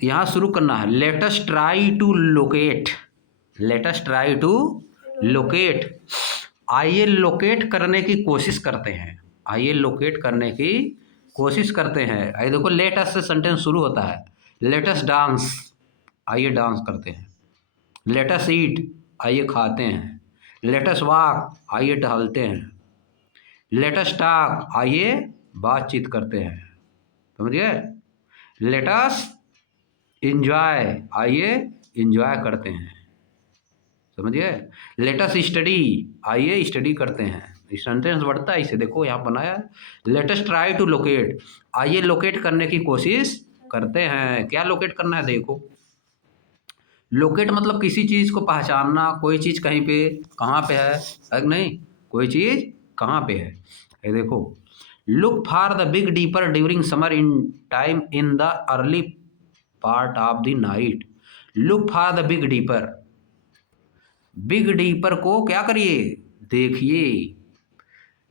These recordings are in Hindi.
यहाँ शुरू करना है। Let us try to locate, let us try to locate, आइए लोकेट करने की कोशिश करते हैं, आइए लोकेट करने की कोशिश करते हैं। आइए देखो, लेट अस से सेंटेंस शुरू होता है। लेट अस डांस, आइए डांस करते हैं। लेट अस ईट, आइए खाते हैं। लेट अस वॉक, आइए टहलते हैं। लेट अस टॉक, आइए बातचीत करते हैं। समझिए। लेट अस इंजॉय, आइए इंजॉय करते हैं। समझिए। लेट अस स्टडी, आइए स्टडी करते हैं। सेंटेंस बढ़ता है इसे, देखो यहाँ बनाया। Let us try to locate, आइए लोकेट करने की कोशिश करते हैं। क्या लोकेट करना है? देखो, लोकेट मतलब किसी चीज़ को पहचानना, कोई चीज़ कहीं पे कहाँ पे है कि नहीं, कोई चीज़ कहाँ पे है। ये देखो, look for the big deeper during summer in time in the early part of the night. Look for the big dipper, big dipper को क्या करिए? देखिए।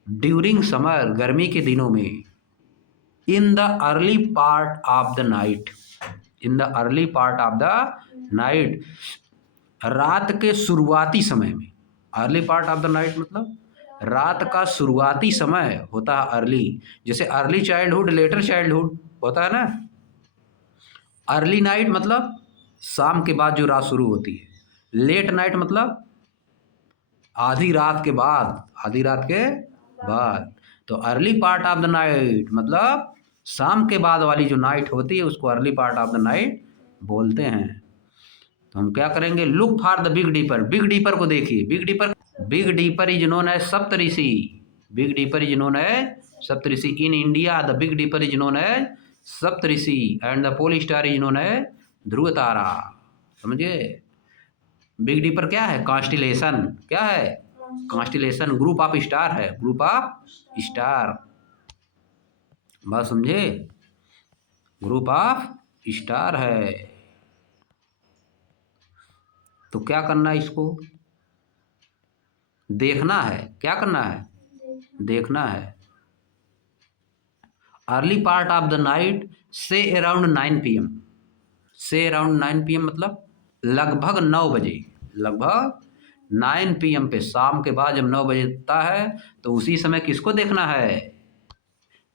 ड्यूरिंग समर, गर्मी के दिनों में। In the early part of the night, in the early part of the night, रात के शुरुआती समय में। Early part of the night मतलब रात का शुरुआती समय होता है अर्ली। जैसे अर्ली चाइल्डहुड, लेटर चाइल्डहुड होता है ना। अर्ली नाइट मतलब शाम के बाद जो रात शुरू होती है। लेट नाइट मतलब आधी रात के बाद, आधी रात के बाद। तो early part of the night मतलब शाम के बाद वाली जो नाइट होती है उसको early part of the night बोलते हैं। तो हम क्या करेंगे? Look for the big dipper, big dipper को देखिए। Big dipper, big dipper is known as Saptarishi, big dipper is known as Saptarishi. In India the big dipper is known as Saptarishi and the pole star is known as Dhruv Tara. समझिए। बिग डीपर क्या है? कॉन्स्टिलेशन। क्या है? कॉन्स्टिलेशन, ग्रुप ऑफ स्टार है, ग्रुप ऑफ स्टार। बात समझे? ग्रुप ऑफ स्टार है। तो क्या करना है? इसको देखना है। क्या करना है? देखना है। Early part of the night से अराउंड 9 PM, से अराउंड 9 PM मतलब लगभग 9 बजे, लगभग 9 PM पे, शाम के बाद जब 9 बजे होता है तो उसी समय किसको देखना है?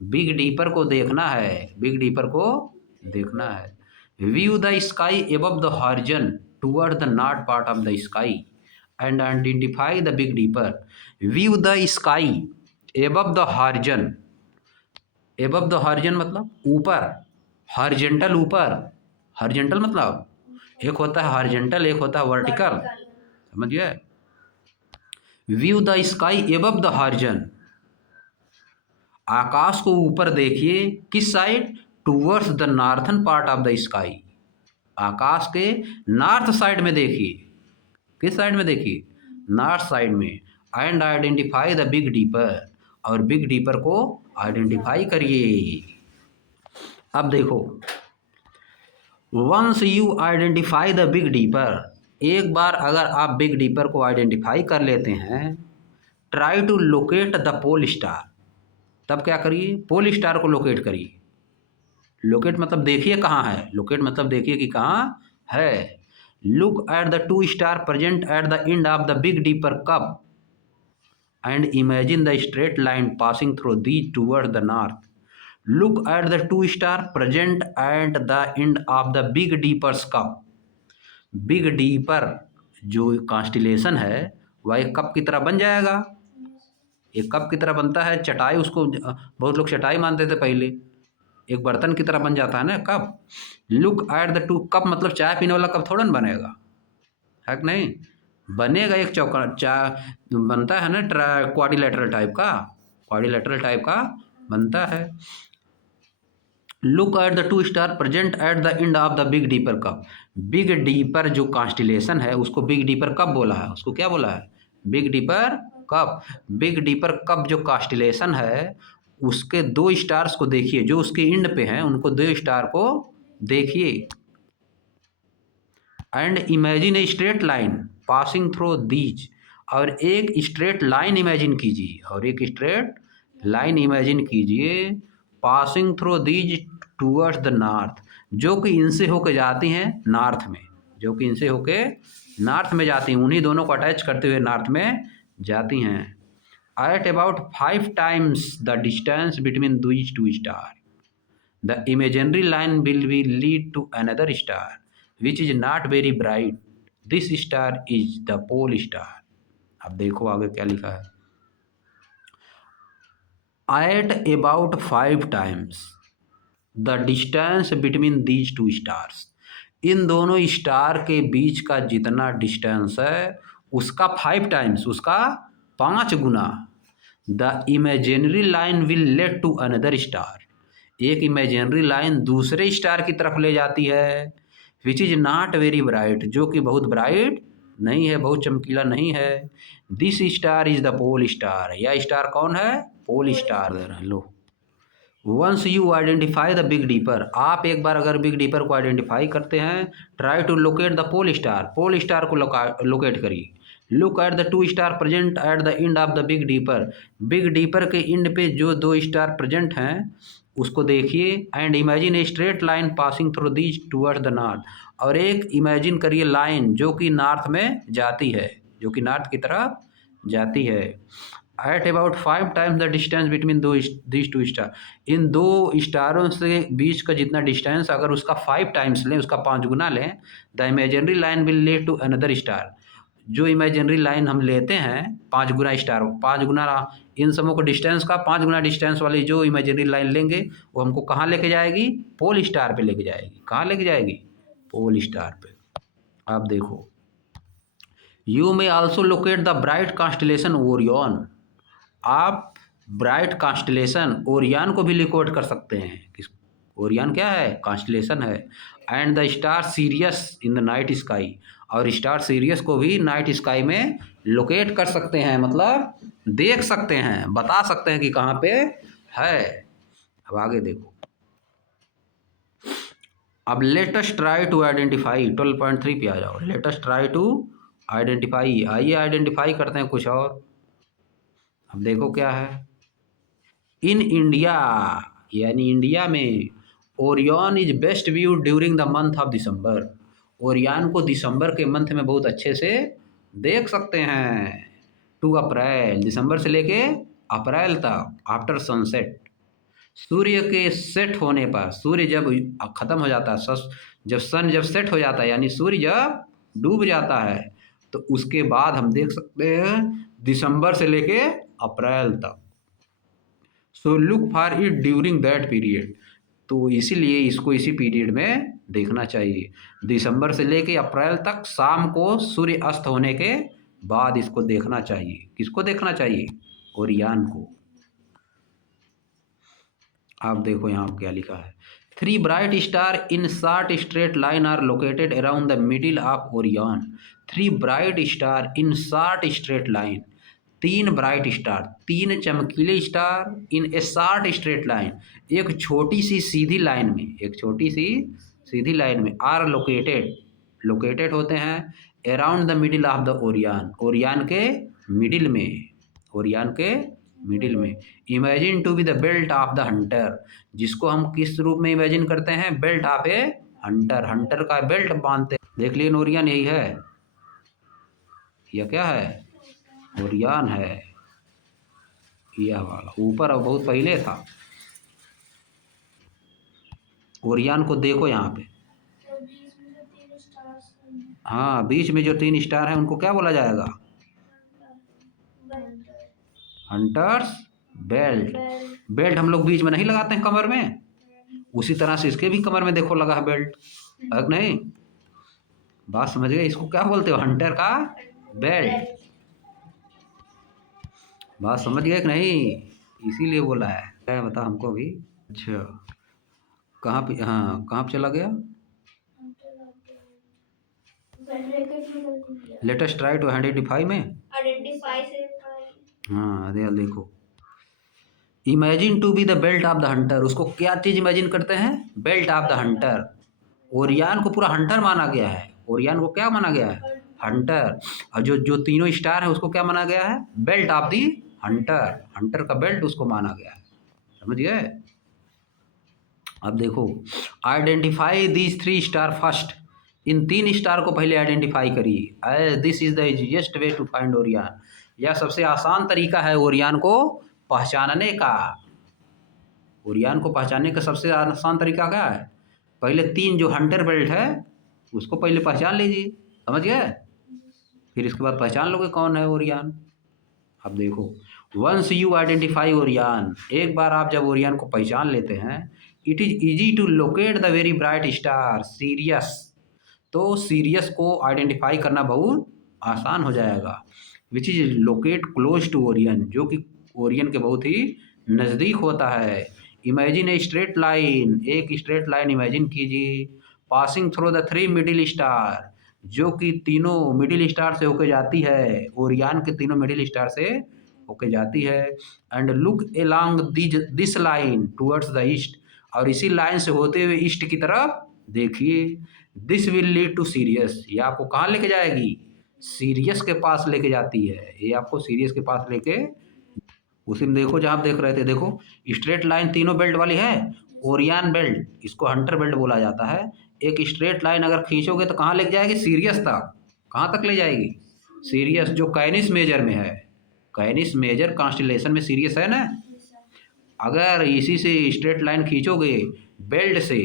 बिग डीपर को देखना है, बिग डीपर को देखना है। View the sky above the horizon toward the north part of the sky and identify the big deeper. View the sky above the horizon, above the horizon मतलब ऊपर, हॉरिजेंटल ऊपर। हॉरिजेंटल मतलब एक होता है हॉरिजेंटल, एक होता है वर्टिकल। समझिए। View the sky above the horizon, आकाश को ऊपर देखिए। किस side? Towards the northern part of the sky, आकाश के नॉर्थ साइड में देखिए। किस साइड में देखिए? नॉर्थ साइड में। And identify the big dipper, और बिग डीपर को आइडेंटिफाई करिए। अब देखो, once you identify the big dipper, एक बार अगर आप बिग डीपर को आइडेंटिफाई कर लेते हैं, try to locate the pole star, तब क्या करिए? पोल स्टार को लोकेट करिए। लोकेट मतलब देखिए कहाँ है, लोकेट मतलब देखिए कि कहाँ है। Look at the two star present at the end of the big dipper cup and imagine the straight line passing through these toward the north. Look at the two star present at the end of the big dipper's cup. Big dipper जो कॉन्स्टिलेशन है वह एक कप की तरह बन जाएगा। एक कप की तरह बनता है, चटाई उसको बहुत लोग चटाई मानते थे पहले, एक बर्तन की तरह बन जाता है ना cup. Look at the to, cup मतलब चाय पीने वाला कप थोड़ा ना बनेगा, है कि नहीं? बनेगा एक चौका, चाय बनता है ना क्वाड्रिलेटरल टाइप का, क्वाड्रिलेटरल टाइप का बनता है। Look at the two star present at the end of the big dipper cup. Big dipper जो कॉन्स्टिलेशन है उसको बिग डीपर कप बोला है, उसको क्या बोला है? Big dipper cup. Big dipper cup जो कॉन्स्टिलेशन है उसके दो स्टार्स को देखिए, जो उसके एंड पे हैं उनको, दो स्टार को देखिए। And imagine a straight line passing through these, और एक स्ट्रेट लाइन इमेजिन कीजिए, और एक स्ट्रेट लाइन इमेजिन कीजिए passing through these towards the north, जो कि इनसे होके जाती हैं नॉर्थ में, जो कि इनसे होके नॉर्थ में जाती हैं, उन्हीं दोनों को अटैच करते हुए नॉर्थ में जाती हैं। At about 5 times the distance between these two star the imaginary line will be lead to another star which is not very bright, this star is the pole star. अब देखो आगे क्या लिखा है। At about 5 times the distance between these two stars, इन दोनों स्टार के बीच का जितना डिस्टेंस है उसका 5 times, उसका 5 गुना the imaginary line will lead to another star, एक इमेजिनरी लाइन दूसरे स्टार की तरफ ले जाती है, which is not very bright, जो कि बहुत ब्राइट नहीं है, बहुत चमकीला नहीं है। This star is the pole star, यह स्टार कौन है? Pole star. लो, once you identify the big dipper, आप एक बार अगर बिग डीपर को आइडेंटिफाई करते हैं, try to locate the pole star, pole star को लोकेट करिए। Look at the 2 star present at the end of the big dipper, big dipper के एंड पे जो 2 स्टार प्रेजेंट हैं उसको देखिए। And imagine a straight line passing through these towards the north, और एक इमेजिन करिए लाइन जो कि नॉर्थ में जाती है, जो कि नॉर्थ की तरफ जाती है। At about 5 times the distance between these two star, इन दो स्टारों से बीच का जितना डिस्टेंस अगर उसका 5 times लें, उसका 5 गुना लें, the imaginary line will lead to another star, जो इमेजिनरी लाइन हम लेते हैं 5 गुना स्टार, 5 गुना इन सबों को डिस्टेंस का 5 गुना डिस्टेंस वाली जो इमेजिनरी लाइन लेंगे वो हमको कहाँ लेके जाएगी? पोल स्टार पे लेके जाएगी। कहाँ लेके जाएगी? पोल स्टार पे। अब देखो, you may also locate the bright constellation Orion, आप ब्राइट कॉन्स्टलेशन ओरियन को भी लोकेट कर सकते हैं। किस ओरियन क्या है? कॉन्स्टलेशन है। And the star serious in the night sky, और स्टार सीरियस को भी नाइट स्काई में लोकेट कर सकते हैं, मतलब देख सकते हैं, बता सकते हैं कि कहाँ पे है। अब आगे देखो, अब लेटेस्ट ट्राई टू आइडेंटिफाई 12.3 पे आ जाओ। लेटेस्ट ट्राई टू आइडेंटिफाई, आइए आइडेंटिफाई करते हैं कुछ और। अब देखो क्या है। इन इंडिया, यानी इंडिया में, Orion is best view during the month of December, Orion को दिसंबर के मंथ में बहुत अच्छे से देख सकते हैं। टू अप्रैल, दिसंबर से लेके अप्रैल तक, आफ्टर सनसेट, सूर्य के सेट होने पर, सूर्य जब खत्म हो जाता है, जब सन जब सेट हो जाता है, यानी सूर्य जब डूब जाता है, तो उसके बाद हम देख सकते हैं दिसंबर से लेके अप्रैल तक। So look for it during that period, तो इसीलिए इसको इसी पीरियड में देखना चाहिए। दिसंबर से लेके अप्रैल तक शाम को सूर्य अस्त होने के बाद इसको देखना चाहिए। किसको देखना चाहिए? ओरियन को। आप देखो यहाँ क्या लिखा है। 3 bright star in short straight line are located around the middle of Orion, 3 bright star in short straight line, 3 bright star, 3 चमकीले star in a short straight line, एक छोटी सी सीधी लाइन में, एक छोटी सी सीधी लाइन में, आर लोकेटेड, लोकेटेड होते हैं around the middle of the Orion, Orion के मिडिल में, ओरियन के मिडिल में। Imagine to be the belt of the Hunter, जिसको हम किस रूप में इमेजिन करते हैं? Belt of A Hunter, hunter का बेल्ट बांधते। देख लिए ओरियन यही है, यह क्या है? ओरियन है, यह वाला ऊपर और बहुत पहले था। ओरियन को देखो यहाँ पे, हाँ, बीच में जो 3 स्टार हैं उनको क्या बोला जाएगा? Hunters belt. बेल्ट हम लोग बीच में नहीं लगाते हैं कमर में, उसी तरह से इसके भी कमर में देखो लगा है बेल्ट, है नहीं? बात समझ गए? इसको क्या बोलते हो? हंटर का बेल्ट। बात समझ गए कि नहीं? इसीलिए बोला है। क्या बता हमको भी। अच्छा, कहाँ पे? हाँ, कहाँ पे चला गया? लेटेस्ट ट्राई टू आइडेंटिफाई में, आइडेंटिफाई से, हाँ अरे देखो, imagine to be the belt of the hunter, उसको क्या चीज इमेजिन करते हैं? Belt of the hunter. Orion को पूरा हंटर माना गया है, ओरियन को क्या माना गया है? हंटर। और जो जो तीनों स्टार है उसको क्या माना गया है? Belt of the hunter, hunter का बेल्ट उसको माना गया है। समझ गए? अब देखो, आइडेंटिफाई दीज 3 स्टार फर्स्ट। इन 3 स्टार को पहले आइडेंटिफाई करिए। As this is the easiest way to find Orion. यह सबसे आसान तरीका है ओरियन को पहचानने का। ओरियन को पहचानने का सबसे आसान तरीका क्या है? पहले 3 जो हंटर बेल्ट है उसको पहले पहचान लीजिए, समझ गए? फिर इसके बाद पहचान लोगे कौन है ओरियन। अब देखो, वंस यू आइडेंटिफाई ओरियन, एक बार आप जब ओरियन को पहचान लेते हैं, it is easy to locate the very bright star Sirius. तो सीरियस को आइडेंटिफाई करना बहुत आसान हो जाएगा। Which is locate close to Orion, जो कि ओरियन के बहुत ही नज़दीक होता है। इमेजिन ए स्ट्रेट लाइन, एक स्ट्रेट लाइन इमेजिन कीजिए, passing through the 3 middle star, जो कि तीनों मिडिल स्टार से होके जाती है, ओरियन के तीनों मिडिल स्टार से होके जाती है। And look along this line towards the east, और इसी लाइन से होते हुए ईस्ट की तरफ देखिए। This will lead to Sirius, ये आपको कहाँ लेके जाएगी? सीरियस के पास लेके जाती है, ये आपको सीरियस के पास लेके। उसी में देखो, जहाँ आप देख रहे थे, देखो स्ट्रेट लाइन तीनों बेल्ट वाली है, ओरियन बेल्ट, इसको हंटर बेल्ट बोला जाता है। एक स्ट्रेट लाइन अगर खींचोगे तो कहाँ लेके जाएगी? सीरियस तक। कहाँ तक ले जाएगी? सीरियस, जो कैनिस मेजर में है। कैनिस मेजर कॉन्स्टेलेशन में सीरियस है ना। अगर इसी से स्ट्रेट लाइन खींचोगे बेल्ट से,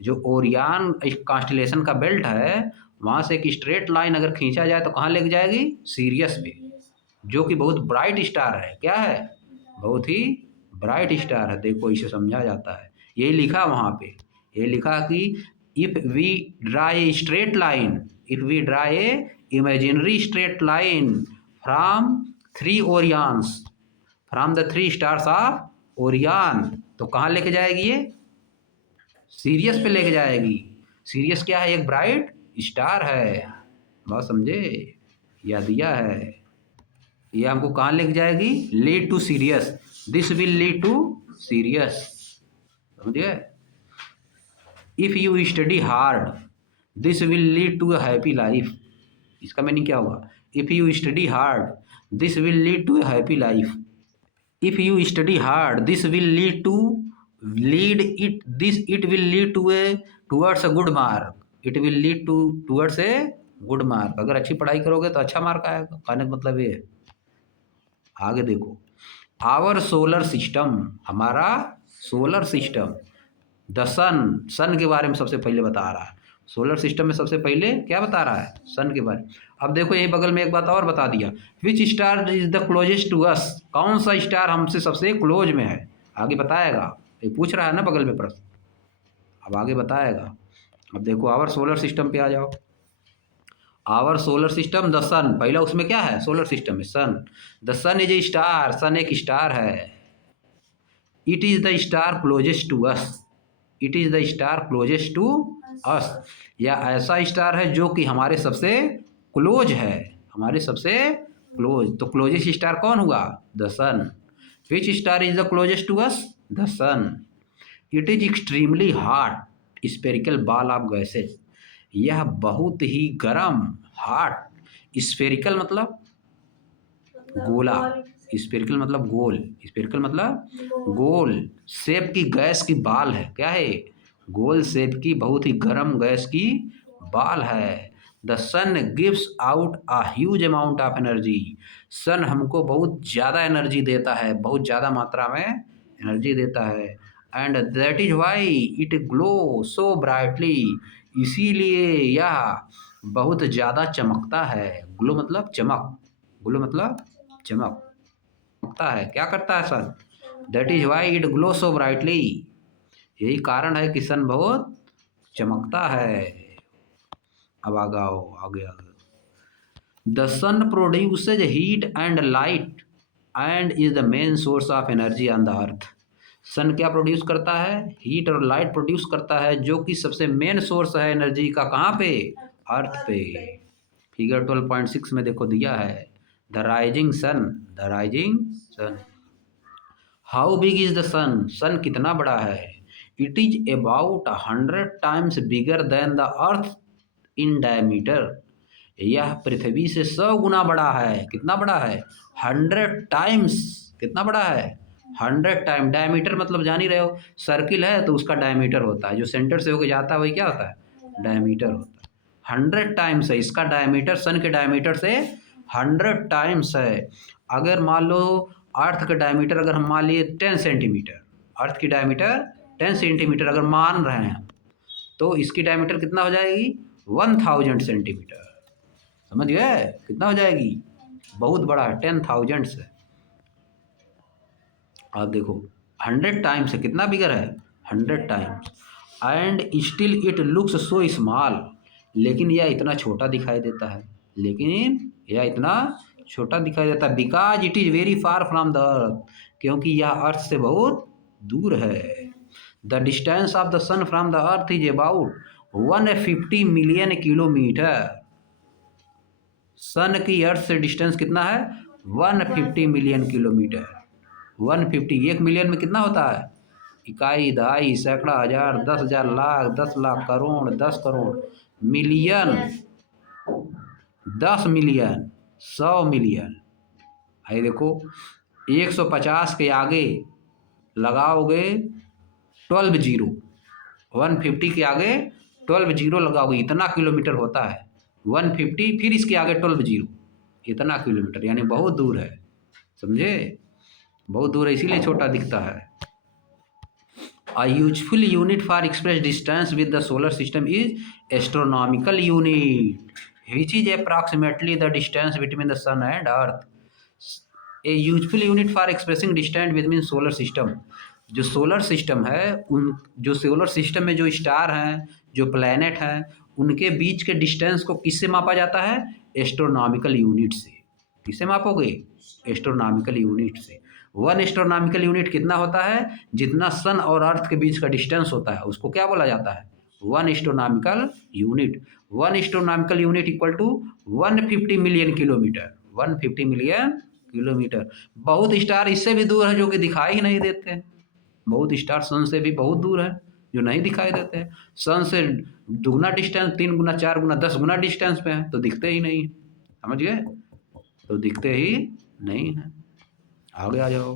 जो ओरियन कॉन्स्टेलेशन का बेल्ट है, वहाँ से एक स्ट्रेट लाइन अगर खींचा जाए तो कहाँ लेके जाएगी? सीरियस पे, जो कि बहुत ब्राइट स्टार है। क्या है? बहुत ही ब्राइट स्टार है। देखो, इसे समझा जाता है, यही लिखा वहाँ पे, ये लिखा कि if we draw a straight line, if we draw a imaginary straight line from 3 Orions, from the 3 stars of Orion, तो कहाँ लेके जाएगी? ये सीरियस पे लेके जाएगी। सीरियस क्या है? एक ब्राइट स्टार है। बात समझे? या दिया है, ये हमको कहाँ लेके जाएगी? Lead to Sirius, this will lead to Sirius, समझिए। If you study hard, this will lead to a happy life. इसका मीनिंग क्या होगा? If you study hard, this will lead to a happy life. If you study hard, this will lead to, lead it, this it will lead to a towards a good mark, it will lead to towards a good mark. अगर अच्छी पढ़ाई करोगे तो अच्छा मार्क आएगा, कहने का मतलब ये है। आगे देखो, आवर सोलर सिस्टम, हमारा सोलर सिस्टम, द सन, सन के बारे में सबसे पहले बता रहा है। सोलर सिस्टम में सबसे पहले क्या बता रहा है? सन के बारे में। अब देखो, यही बगल में एक बात और बता दिया, which star is the closest to us, कौन सा स्टार हमसे सबसे क्लोज में है? आगे बताएगा, ये पूछ रहा है ना बगल में प्रश्न, अब आगे बताएगा। अब देखो, आवर सोलर सिस्टम पे आ जाओ। Our solar system the sun, पहला उसमें क्या है? सोलर सिस्टम में sun. The sun is a star, sun एक स्टार है। It is the star closest to us, it is the star closest to us, या ऐसा स्टार है जो कि हमारे सबसे क्लोज है, हमारे सबसे क्लोज। तो क्लोजेस्ट स्टार कौन हुआ? The sun. Which star is the closest to us? The sun. It is extremely hot spherical ball of gases, यह बहुत ही गर्म, हॉट, स्फेरिकल मतलब गोला, स्फेरिकल मतलब गोल, स्फेरिकल मतलब गोल शेप की गैस की बाल है। क्या है? गोल शेप की बहुत ही गर्म गैस की बाल है। The sun gives out a huge amount of energy, sun हमको बहुत ज़्यादा एनर्जी देता है, बहुत ज़्यादा मात्रा में एनर्जी देता है। And that is why it glow so brightly, इसीलिए यह बहुत ज़्यादा चमकता है। ग्लो मतलब चमक, ग्लो मतलब चमकता है। क्या करता है sun? That is why it glow so brightly, यही कारण है कि सन बहुत चमकता है। अब आगे आओ, आगे आगे। The sun produces heat and light and is the main source of energy on the earth, sun क्या प्रोड्यूस करता है? हीट और लाइट प्रोड्यूस करता है, जो कि सबसे मेन सोर्स है एनर्जी का। कहाँ पे? अर्थ पे। फिगर 12.6 में देखो दिया है, the rising sun, the rising sun. How big is the sun, sun कितना बड़ा है? It is about 100 times bigger than the earth in diameter, यह पृथ्वी से 100 गुना बड़ा है। कितना बड़ा है? 100 टाइम्स। कितना बड़ा है? 100 टाइम, डायमीटर मतलब जान ही रहे हो, सर्किल है तो उसका डायमीटर होता है, जो सेंटर से होके जाता है वही क्या होता है, डायमीटर होता है। 100 टाइम्स है इसका डायमीटर, सन के डायमीटर से 100 टाइम्स है। अगर मान लो अर्थ का डायमीटर अगर हम मान लिए 10 सेंटीमीटर, अर्थ की डायमीटर 10 सेंटीमीटर अगर मान रहे हैं, तो इसकी डायमीटर कितना हो जाएगी, 1000 सेंटीमीटर। समझ गए कितना हो जाएगी, बहुत बड़ा है, 10,000 से। आप देखो 100 टाइम्स है, कितना बिगर है, 100 times. And still it looks so small, लेकिन यह इतना छोटा दिखाई देता है, लेकिन यह इतना छोटा दिखाई देता है। Because it is very far from the earth, क्योंकि यह अर्थ से बहुत दूर है। The distance of the sun from the earth is about 150 million kilometre. Sun की अर्थ से डिस्टेंस कितना है, 150 मिलियन किलोमीटर। 150, 1 मिलियन में कितना होता है, इकाई, दहाई, सैकड़ा, हजार, 10,000, lakh, 10 lakh, crore, 10 crore, million, 10 million, 100 million. आई देखो 150 के आगे लगाओगे 12 जीरो, 150 के आगे 12 जीरो लगाओगे, इतना किलोमीटर होता है 150, फिर इसके आगे 12 जीरो, इतना किलोमीटर, यानी बहुत दूर है। समझे, बहुत दूर है, इसीलिए छोटा दिखता है। A useful unit for express distance with the solar system is astronomical unit, which is approximately the distance between the sun and earth. A useful unit for expressing distance between solar system, जो सोलर सिस्टम है उन, जो सोलर सिस्टम में जो स्टार हैं, जो प्लैनेट हैं, उनके बीच के डिस्टेंस को किससे मापा जाता है, एस्ट्रोनॉमिकल यूनिट से। किससे मापोगे, एस्ट्रोनॉमिकल यूनिट से। 1 एस्ट्रोनॉमिकल यूनिट कितना होता है, जितना सन और अर्थ के बीच का डिस्टेंस होता है उसको क्या बोला जाता है, 1 astronomical unit. 1 astronomical unit equal to 150 million kilometre, 150 million kilometre. बहुत स्टार इससे भी दूर है जो कि दिखाई ही नहीं देते, बहुत स्टार सन से भी बहुत दूर है जो नहीं दिखाई देते हैं। सन से दुगना डिस्टेंस, 3 गुना, 4 गुना, 10 गुना डिस्टेंस पे है तो दिखते ही नहीं है। समझ गए, तो दिखते ही नहीं है। आगे आ जाओ।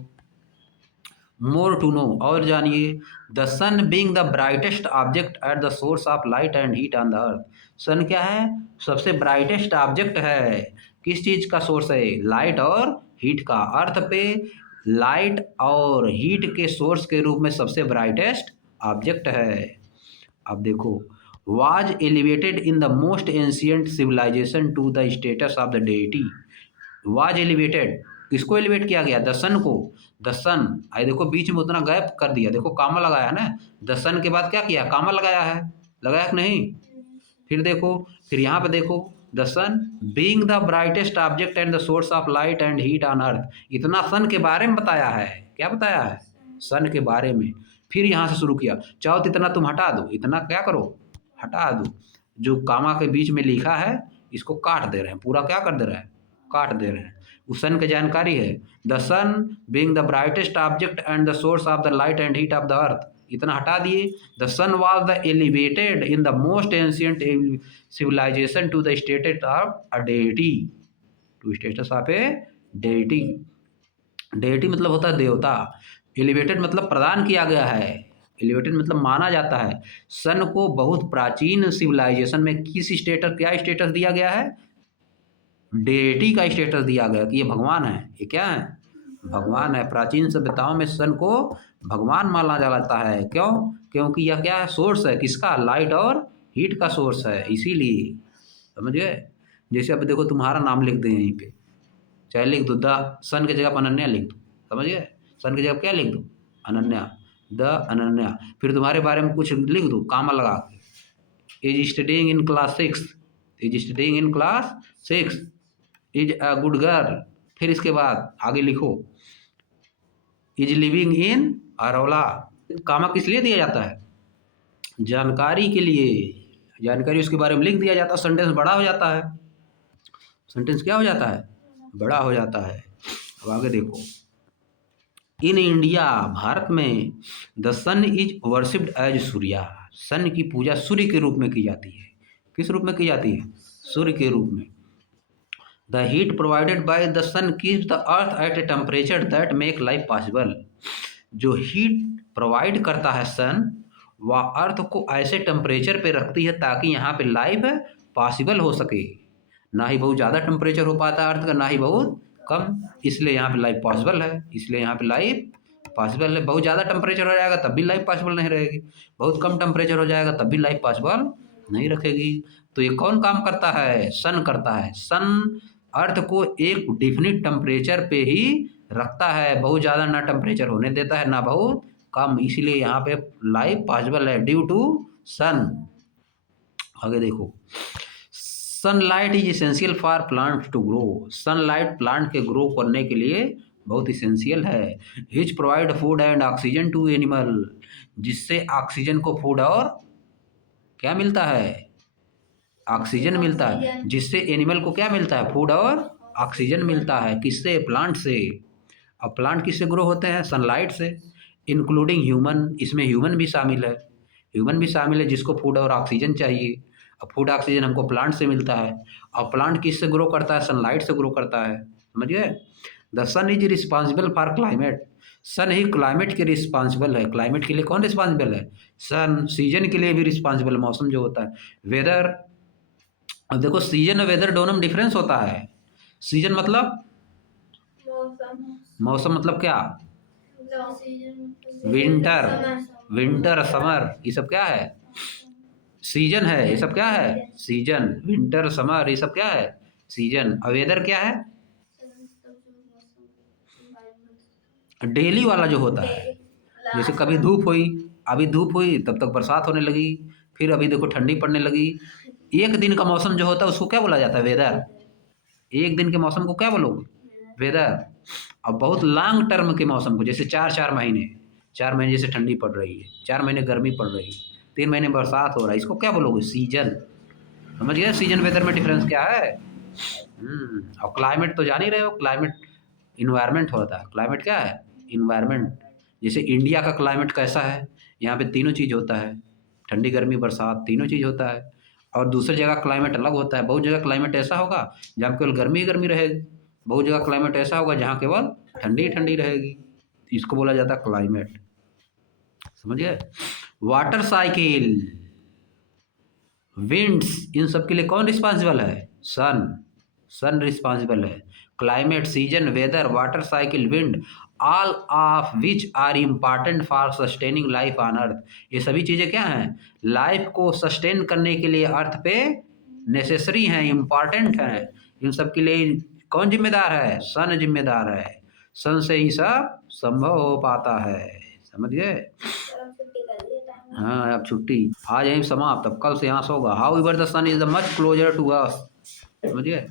मोर टू नो, और जानिए। The sun being the brightest object at the source of light and heat on the earth. Sun क्या है, सबसे ब्राइटेस्ट ऑब्जेक्ट है, किस चीज़ का सोर्स है, लाइट और हीट का। अर्थ पे लाइट और हीट के सोर्स के रूप में सबसे ब्राइटेस्ट ऑब्जेक्ट है। अब देखो, was elevated in the most ancient civilisation to the status of the deity. Was elevated, किसको एलिवेट किया गया, द सन को। द सन, आई देखो बीच में उतना गैप कर दिया, देखो कामा लगाया ना, द सन के बाद क्या किया, कामा लगाया है, लगाया कि नहीं। फिर देखो, फिर यहाँ पे देखो, the sun being the brightest object and the source of light and heat on earth. इतना सन के बारे में बताया है, क्या बताया है, सन के बारे में। फिर यहाँ से शुरू किया, चाहो तो इतना तुम हटा दो, इतना क्या करो, हटा दो, जो कामा के बीच में लिखा है इसको काट दे रहे हैं, पूरा क्या कर दे रहे हैं, काट दे रहे हैं। उस सन की जानकारी है, the sun being the brightest object and the source of the light and heat of the earth, इतना हटा दिए। The sun was the elevated in the most ancient civilisation to the status of a deity, to status of a deity. Deity मतलब होता है देवता, एलिवेटेड मतलब प्रदान किया गया है, एलिवेटेड मतलब माना जाता है। सन को बहुत प्राचीन सिविलाइजेशन में किस स्टेटस, क्या स्टेटस दिया गया है, डेटी का स्टेटस दिया गया कि ये भगवान है, ये क्या है, भगवान है। प्राचीन सभ्यताओं में सन को भगवान माना जाता है, क्यों, क्योंकि यह क्या है, सोर्स है किसका, लाइट और हीट का सोर्स है, इसीलिए। समझ गए। जैसे अब देखो तुम्हारा नाम लिख दें यहीं पे, चाहे लिख दो द सन की जगह पर अनन्या लिख दो, समझ गए, सन की जगह क्या लिख दो, अनन्या, द अनन्या। फिर तुम्हारे बारे में कुछ लिख दो कामा लगा के, is studying in class 6, is studying in class 6, is a good girl. फिर इसके बाद आगे लिखो, इज लिविंग इन अरौला। कामा किस लिए दिया जाता है, जानकारी के लिए, जानकारी उसके बारे में लिख दिया जाता है, सेंटेंस बड़ा हो जाता है, सेंटेंस क्या हो जाता है, बड़ा हो जाता है। अब आगे देखो, इन इंडिया, भारत में, the sun is worshipped as Surya. Sun की पूजा सूर्य के रूप में की जाती है, किस रूप में की जाती है, सूर्य के रूप में। The heat provided by the sun keeps the earth at a temperature that make life possible. जो हीट प्रोवाइड करता है सन, वह अर्थ को ऐसे टेम्परेचर पे रखती है ताकि यहाँ पे लाइफ पॉसिबल हो सके। ना ही बहुत ज़्यादा टेम्परेचर हो पाता है अर्थ का, ना ही बहुत कम, इसलिए यहाँ पे लाइफ पॉसिबल है। इसलिए यहाँ पे लाइफ पॉसिबल है। बहुत ज़्यादा टेम्परेचर हो जाएगा तब भी लाइफ पॉसिबल नहीं रहेगी, बहुत कम टेम्परेचर हो जाएगा तब भी लाइफ पॉसिबल नहीं रखेगी। तो ये कौन काम करता है? सन करता है। सन अर्थ को एक डिफिनिट टेम्परेचर पे ही रखता है, बहुत ज़्यादा ना टेम्परेचर होने देता है ना बहुत कम, इसीलिए यहाँ पे लाइफ पॉसिबल है ड्यू टू सन। आगे देखो, sunlight is essential for plant to grow. Sunlight plant के ग्रो करने के लिए बहुत इसेंशियल है। Which provide food and oxygen to animal, जिससे ऑक्सीजन को फूड और क्या मिलता है? ऑक्सीजन मिलता है। जिससे एनिमल को क्या मिलता है? फूड और ऑक्सीजन मिलता है। किससे? प्लांट से। अब प्लांट किससे ग्रो होते हैं? सनलाइट से। इंक्लूडिंग ह्यूमन, इसमें ह्यूमन भी शामिल है। ह्यूमन भी शामिल है जिसको फूड और ऑक्सीजन चाहिए। अब फूड ऑक्सीजन हमको प्लांट से मिलता है। और प्लांट किससे ग्रो करता है? सनलाइट से ग्रो करता है। समझ गए? The sun is responsible for climate. Sun ही क्लाइमेट के रिस्पॉन्सिबल है। क्लाइमेट के लिए कौन रिस्पॉन्सिबल है? सन। सीजन के लिए भी रिस्पॉन्सिबल है, मौसम जो होता है। वेदर, अब देखो सीजन और वेदर दोनों में डिफरेंस होता है। सीजन मतलब मौसम मतलब क्या? विंटर, विंटर समर, ये सब क्या है? सीजन है। ये सब क्या है? सीजन। विंटर समर ये सब क्या है? सीजन। और वेदर क्या है? डेली वाला जो होता है। जैसे कभी धूप हुई, अभी धूप हुई तब तक बरसात होने लगी, फिर अभी देखो ठंडी पड़ने लगी। एक दिन का मौसम जो होता है उसको क्या बोला जाता है? वेदर। एक दिन के मौसम को क्या बोलोगे? वेदर। अब बहुत लॉन्ग टर्म के मौसम को, जैसे 4-4 महीने, 4 महीने जैसे ठंडी पड़ रही है, 4 महीने गर्मी पड़ रही है, 3 महीने बरसात हो रहा है, इसको क्या बोलोगे? सीजन। समझ गए सीजन वेदर में डिफरेंस क्या है? और क्लाइमेट तो जान ही रहे हो, क्लाइमेट इन्वायरमेंट होता है। क्लाइमेट क्या है? इन्वायरमेंट। जैसे इंडिया का क्लाइमेट कैसा है? यहाँ पे तीनों चीज़ होता है, ठंडी गर्मी बरसात तीनों चीज़ होता है। और दूसरी जगह क्लाइमेट अलग होता है। बहुत जगह क्लाइमेट ऐसा होगा जहाँ केवल गर्मी ही गर्मी रहेगी, बहुत जगह क्लाइमेट ऐसा होगा जहाँ केवल ठंडी ही ठंडी रहेगी। इसको बोला जाता है क्लाइमेट। समझ गए? वाटर साइकिल, विंड्स, इन सब के लिए कौन रिस्पॉन्सिबल है? सन। सन रिस्पॉन्सिबल है। Climate, season, weather, water cycle, wind, all of which are important for sustaining life on earth. ये सभी चीज़ें क्या हैं? लाइफ को सस्टेन करने के लिए अर्थ पे नेसेसरी हैं, इम्पॉर्टेंट हैं। इन सब के लिए कौन जिम्मेदार है? सन जिम्मेदार है। सन से ही सब संभव हो पाता है। समझ गए? हाँ, अब छुट्टी आज यहीं समाप्त। अब कल से यहाँ से होगा। However the sun is the much closer to us. समझिए?